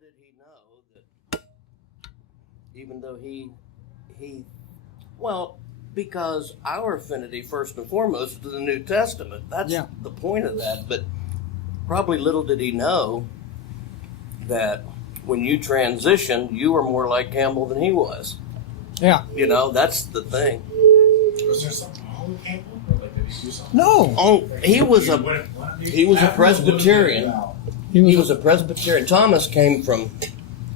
did he know that even though well, because our affinity first and foremost is to the New Testament. That's the point of that. But probably little did he know that when you transitioned, you were more like Campbell than he was. Yeah. That's the thing. Was there something wrong with Campbell? Or did he do something? No. Oh, he was a Presbyterian. He was a Presbyterian. Thomas came from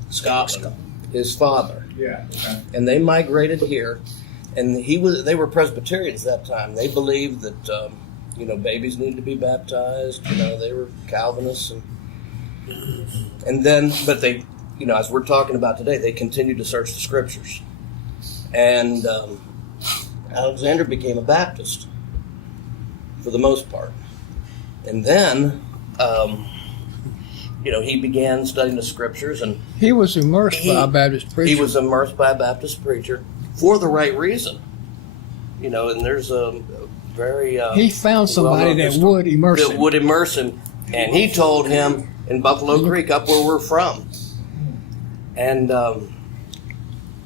Scotland, his father. Yeah. Okay. And they migrated here. And they were Presbyterians that time. They believed that, babies needed to be baptized. They were Calvinists. And then, but they, as we're talking about today, they continued to search the scriptures. And Alexander became a Baptist for the most part. And then, he began studying the scriptures. And he was immersed by a Baptist preacher. He was immersed by a Baptist preacher for the right reason. And there's a very... he found somebody that would immerse him. And he told him in Buffalo Creek, up where we're from. And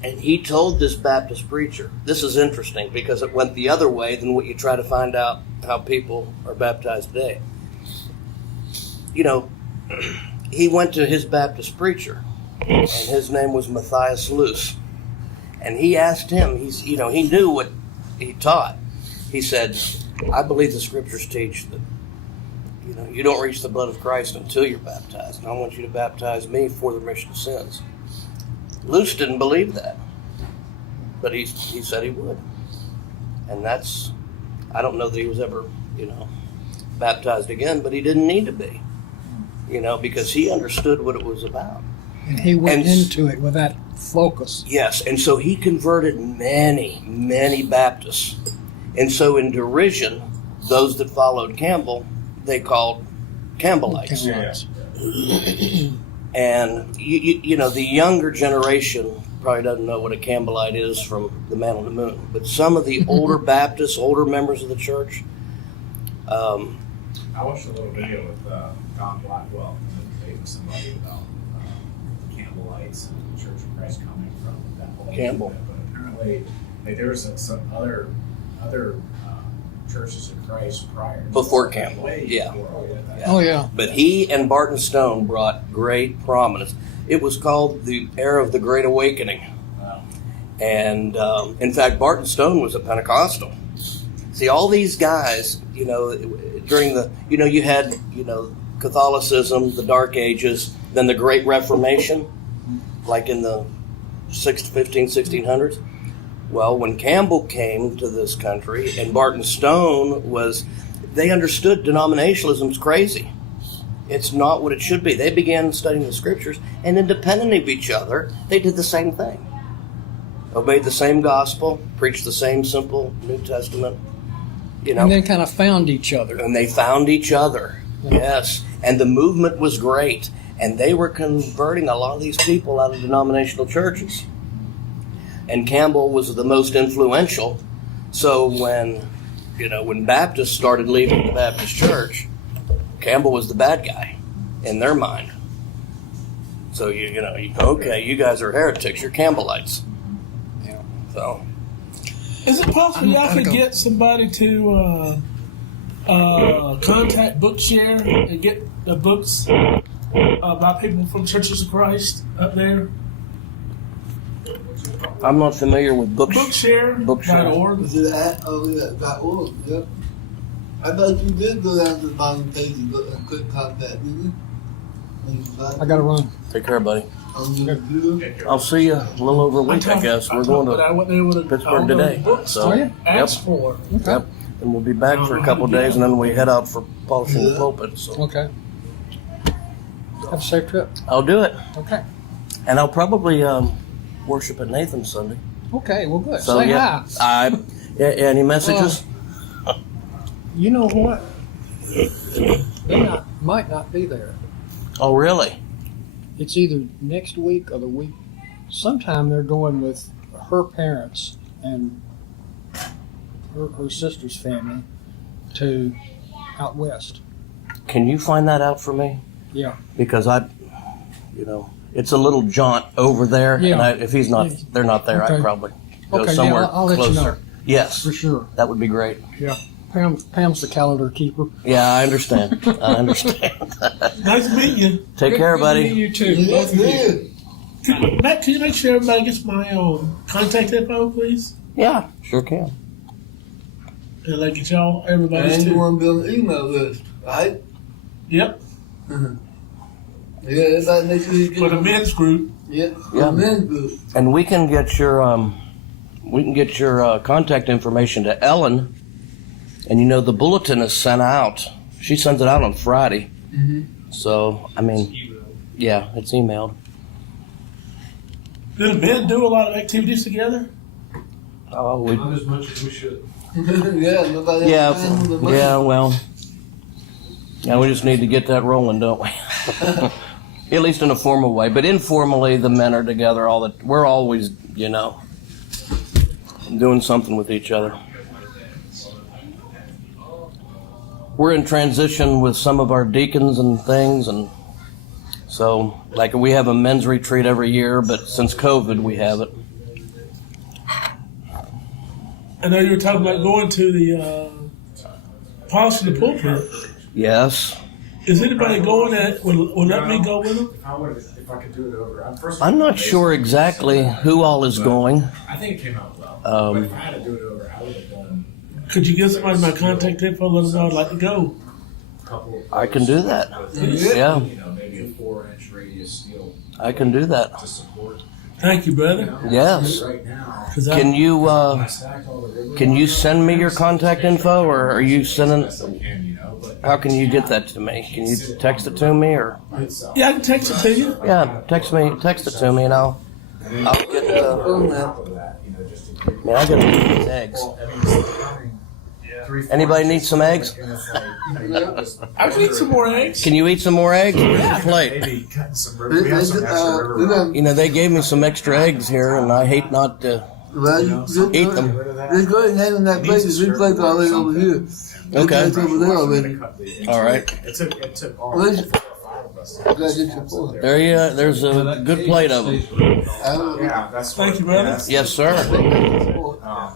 he told this Baptist preacher, this is interesting because it went the other way than what you try to find out how people are baptized today. He went to his Baptist preacher, and his name was Matthias Luce. And he asked him, he knew what he taught. He said, I believe the scriptures teach that, you don't reach the blood of Christ until you're baptized. And I want you to baptize me for the remission of sins. Luce didn't believe that. But he said he would. And I don't know that he was ever, baptized again, but he didn't need to be. Because he understood what it was about. And he went into it with that focus. Yes, and so he converted many, many Baptists. And so in derision, those that followed Campbell, they called Campbellites. And, the younger generation probably doesn't know what a Campbellite is from the Man on the Moon. But some of the older Baptists, older members of the church... I watched a little video with Don Blackwell, and was somebody about the Campbellites and the Church of Christ coming from that whole Campbell. But apparently, there was some other churches of Christ prior. Before Campbell, Oh, yeah. But he and Barton Stone brought great prominence. It was called the era of the Great Awakening. Wow. And, in fact, Barton Stone was a Pentecostal. See, all these guys, during the, you had, Catholicism, the Dark Ages, then the Great Reformation, like in the 1600s. Well, when Campbell came to this country and Barton Stone they understood denominationalism's crazy. It's not what it should be. They began studying the scriptures, and independent of each other, they did the same thing. Obeyed the same gospel, preached the same simple New Testament. And then kind of found each other. And they found each other, yes. And the movement was great. And they were converting a lot of these people out of denominational churches. And Campbell was the most influential. So when Baptists started leaving the Baptist church, Campbell was the bad guy in their mind. So, you guys are heretics, you're Campbellites. Yeah. So... Is it possible y'all could get somebody to contact Bookshare and get the books by people from Churches of Christ up there? I'm not familiar with Bookshare.org. Is it .org? Yep. I thought you did go down to the bottom page and click contact, didn't you? I got to run. Take care, buddy. Yep. I'll see you a little over a week, I guess. We're going to Pittsburgh today. So, ask for. Okay. Yep. And we'll be back for a couple of days, and then we head out for polishing the pulpit. So. Okay. Have a safe trip. I'll do it. Okay. And I'll probably worship at Nathan's Sunday. Okay, well, good. So, Say hi. Any messages? You know what? They might not be there. Oh, really? It's either next week or the week. Sometime they're going with her parents and her sister's family to out west. Can you find that out for me? Yeah. Because It's a little jaunt over there, Yeah. and if they're not there, Okay. I'd probably go Okay, yeah, somewhere I'll let you closer. know. Yes, For sure. that would be great. Yeah. Pam's the calendar keeper. Yeah, I understand. I understand. Nice meeting you. Take Good- care, good buddy. meeting You too. Yeah, Both of you. yeah. Matt, can you make sure everybody gets my contact info, please? Yeah, sure can. And like get y'all, everybody's And you too. want to build an email list, right? Yep. Yeah, everybody make sure you get For the men's group. Yeah, Yeah. the men's group. And we can get your contact information to Ellen. And the bulletin is sent out. She sends it out on Friday. So I mean, yeah, it's emailed. Do the men do a lot of activities together? Oh, we, Not as much as we should. Yeah, nobody yeah, has time for the money. yeah. Well, yeah, we just need to get that rolling, don't we? At least in a formal way, but informally, the men are together all the. We're always, doing something with each other. We're in transition with some of our deacons and things, and so like we have a men's retreat every year, but since COVID, we have it. I know you were talking about going to the polishing the pulpit. Yes, Is anybody going that will let me go with them? If I could do it over, I'm not sure exactly who all is going. I think it came out well. Um, But if I had to do it over, I would have done Could you give somebody my contact info? Let them know I'd like to go. a couple. Of I can do that. Yeah. Yeah, Maybe a 4-inch radius steel I can do that. to support. Thank you, brother. Yes. Right now, 'Cause I- Can you I stacked all the ribbon. can you send me your contact info, or are you sending? Best I can, but How can you get that to me? Can you text it to me, or by itself. Yeah, I can text it to you. yeah, text it to me, and I'll get. Oh, man. Just to keep. Man, I gotta eat these eggs. Well, I mean, it's becoming 3-4 Anybody need inches some eggs? thick, and it's like, you just- I can eat some more eggs. Can you eat some more eggs? Where's your plate? Maybe cutting some ribbon. We have some extra ribbon. They gave me some extra eggs here, and I hate not to Well, you just eat them. Just go ahead and hang on that plate. There's three plates already over here. Okay. Plates over there already. All right. It took all Where's- 4 or 5 of us. You gotta get your fork. There's a good plate of them. I don't know. Yeah, that's Thank what- you, brother. yeah, that's- Yes, sir. Um,